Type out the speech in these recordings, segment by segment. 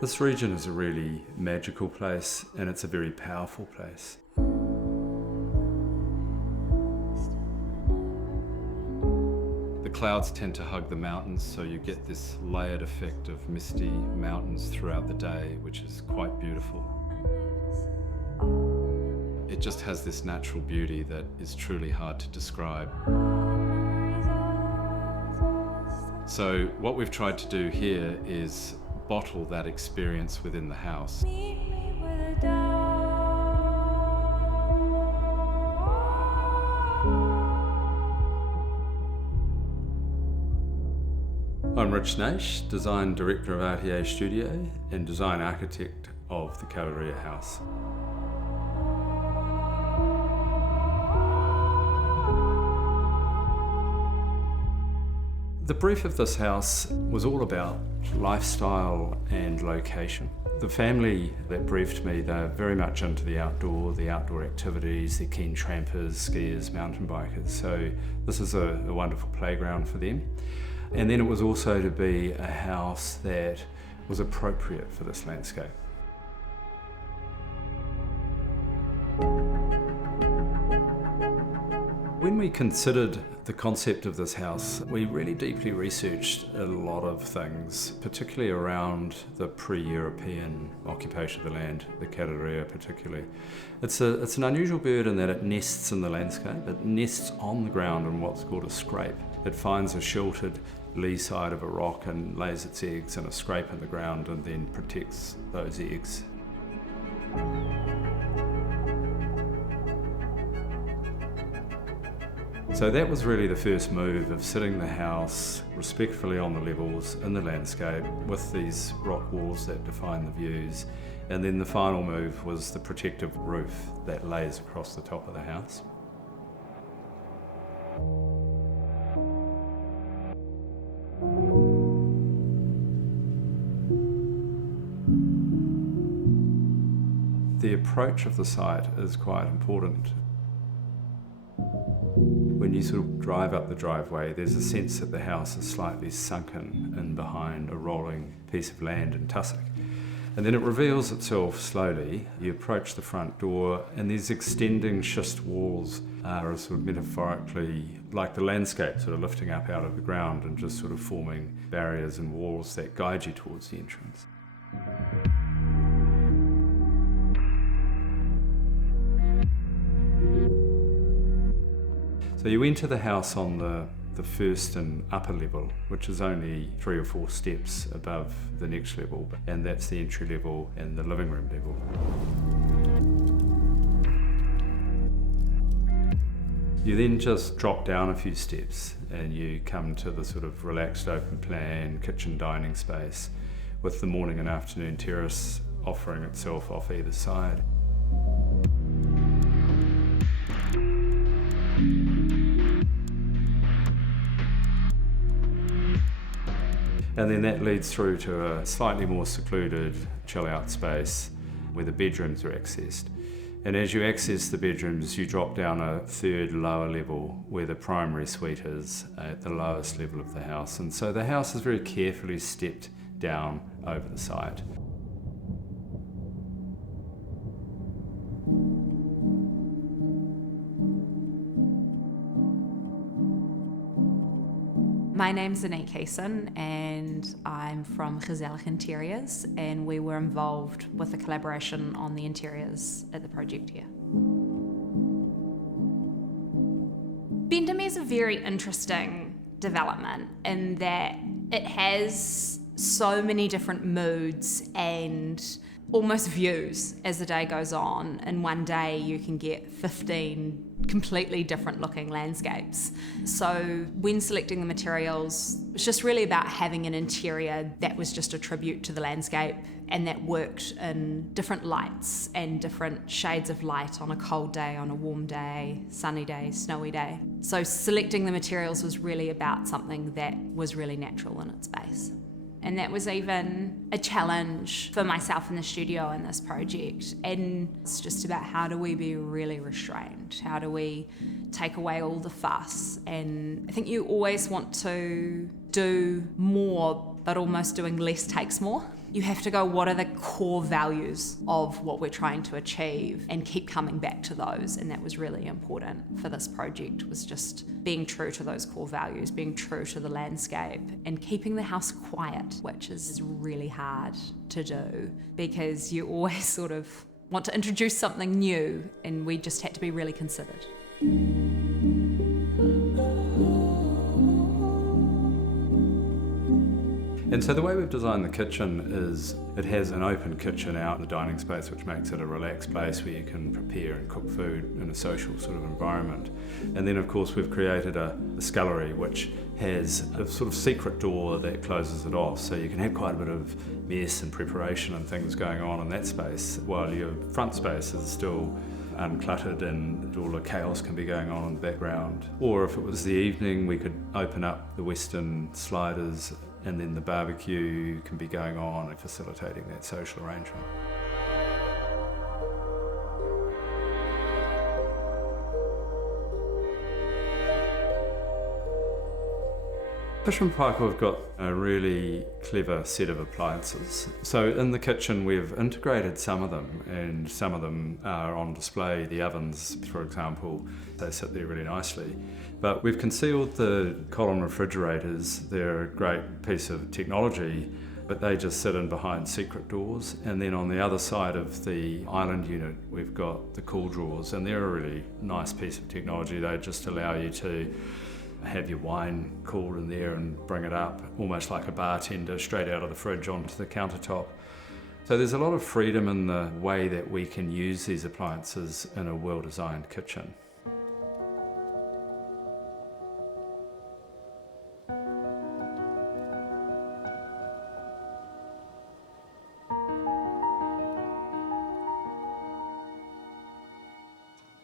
This region is a really magical place, and it's a very powerful place. The clouds tend to hug the mountains, so you get this layered effect of misty mountains throughout the day, which is quite beautiful. It just has this natural beauty that is truly hard to describe. So what we've tried to do here is bottle that experience within the house. I'm Richard Naish, Design Director of RTA Studio and Design Architect of the Kārearea House. The brief of this house was all about lifestyle and location. The family that briefed me, they're very much into the outdoor activities, they're keen trampers, skiers, mountain bikers, so this is a wonderful playground for them. And then it was also to be a house that was appropriate for this landscape. When we considered the concept of this house, we really deeply researched a lot of things, particularly around the pre-European occupation of the land, the Kārearea particularly. It's an unusual bird in that it nests in the landscape. It nests on the ground in what's called a scrape. It finds a sheltered lee side of a rock and lays its eggs in a scrape in the ground and then protects those eggs. So that was really the first move of sitting the house respectfully on the levels in the landscape with these rock walls that define the views. And then the final move was the protective roof that lays across the top of the house. The approach of the site is quite important. When you sort of drive up the driveway, there's a sense that the house is slightly sunken in behind a rolling piece of land and tussock. And then it reveals itself slowly. You approach the front door, and these extending schist walls are sort of metaphorically like the landscape sort of lifting up out of the ground and just sort of forming barriers and walls that guide you towards the entrance. So you enter the house on the first and upper level, which is only 3 or 4 steps above the next level, and that's the entry level and the living room level. You then just drop down a few steps and you come to the sort of relaxed open plan kitchen dining space with the morning and afternoon terrace offering itself off either side. And then that leads through to a slightly more secluded chill-out space where the bedrooms are accessed. And as you access the bedrooms, you drop down a third lower level where the primary suite is at the lowest level of the house. And so the house is very carefully stepped down over the site. My name's Annick Heeson and I'm from Gezellig Interiors, and we were involved with the collaboration on the interiors at the project here. Bendemeer is a very interesting development in that it has so many different moods and almost views as the day goes on. In one day you can get 15 completely different looking landscapes. So when selecting the materials, it's just really about having an interior that was just a tribute to the landscape and that worked in different lights and different shades of light on a cold day, on a warm day, sunny day, snowy day. So selecting the materials was really about something that was really natural in its base. And that was even a challenge for myself in the studio in this project. And it's just about how do we be really restrained? How do we take away all the fuss? And I think you always want to do more, but almost doing less takes more. You have to go, what are the core values of what we're trying to achieve, and keep coming back to those. And that was really important for this project, was just being true to those core values, being true to the landscape, and keeping the house quiet, which is really hard to do because you always sort of want to introduce something new, and we just had to be really considered. And so the way we've designed the kitchen is it has an open kitchen out in the dining space, which makes it a relaxed place where you can prepare and cook food in a social sort of environment. And then of course we've created a scullery which has a sort of secret door that closes it off, so you can have quite a bit of mess and preparation and things going on in that space while your front space is still uncluttered and all the chaos can be going on in the background. Or if it was the evening, we could open up the western sliders and then the barbecue can be going on and facilitating that social arrangement. Fisher & Paykel have got a really clever set of appliances. So in the kitchen we've integrated some of them, and some of them are on display. The ovens, for example, they sit there really nicely. But we've concealed the column refrigerators. They're a great piece of technology, but they just sit in behind secret doors. And then on the other side of the island unit, we've got the cool drawers, and they're a really nice piece of technology. They just allow you to have your wine cooled in there and bring it up, almost like a bartender, straight out of the fridge onto the countertop. So there's a lot of freedom in the way that we can use these appliances in a well-designed kitchen.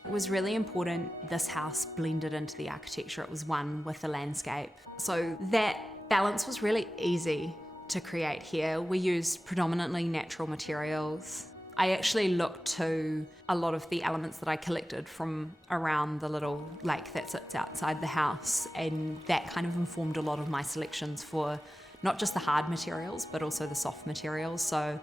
It was really important this house blended into the architecture. It was one with the landscape. So that balance was really easy to create here. We used predominantly natural materials. I actually looked to a lot of the elements that I collected from around the little lake that sits outside the house, and that kind of informed a lot of my selections for not just the hard materials, but also the soft materials. So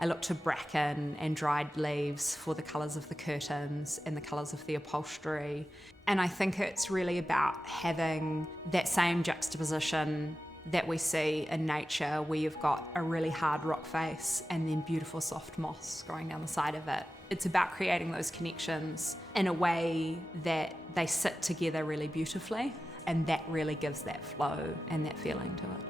I looked to bracken and dried leaves for the colours of the curtains and the colours of the upholstery. And I think it's really about having that same juxtaposition that we see in nature, where you've got a really hard rock face and then beautiful soft moss growing down the side of it. It's about creating those connections in a way that they sit together really beautifully, and that really gives that flow and that feeling to it.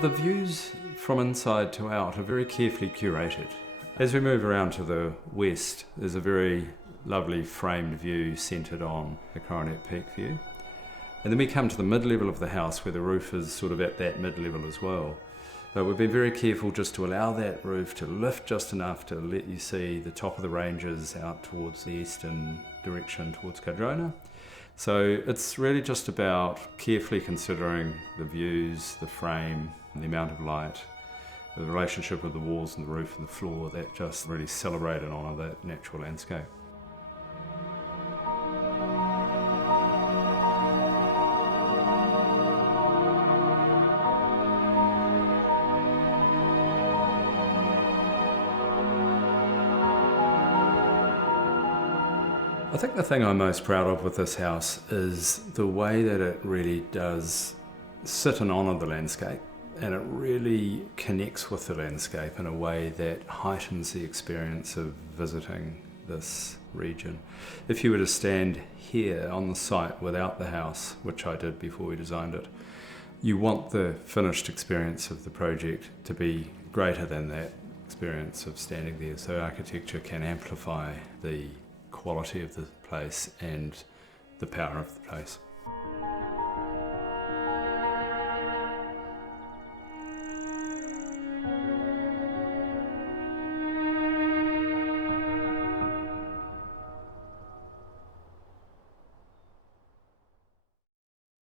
The views from inside to out are very carefully curated. As we move around to the west, there's a very lovely framed view centred on the Coronet Peak view. And then we come to the mid-level of the house where the roof is sort of at that mid-level as well. But we've been very careful just to allow that roof to lift just enough to let you see the top of the ranges out towards the eastern direction, towards Kārearea. So it's really just about carefully considering the views, the frame, the amount of light, the relationship of the walls and the roof and the floor, that just really celebrate and honour that natural landscape. I think the thing I'm most proud of with this house is the way that it really does sit and honour the landscape, and it really connects with the landscape in a way that heightens the experience of visiting this region. If you were to stand here on the site without the house, which I did before we designed it, you want the finished experience of the project to be greater than that experience of standing there. So architecture can amplify the quality of the place and the power of the place.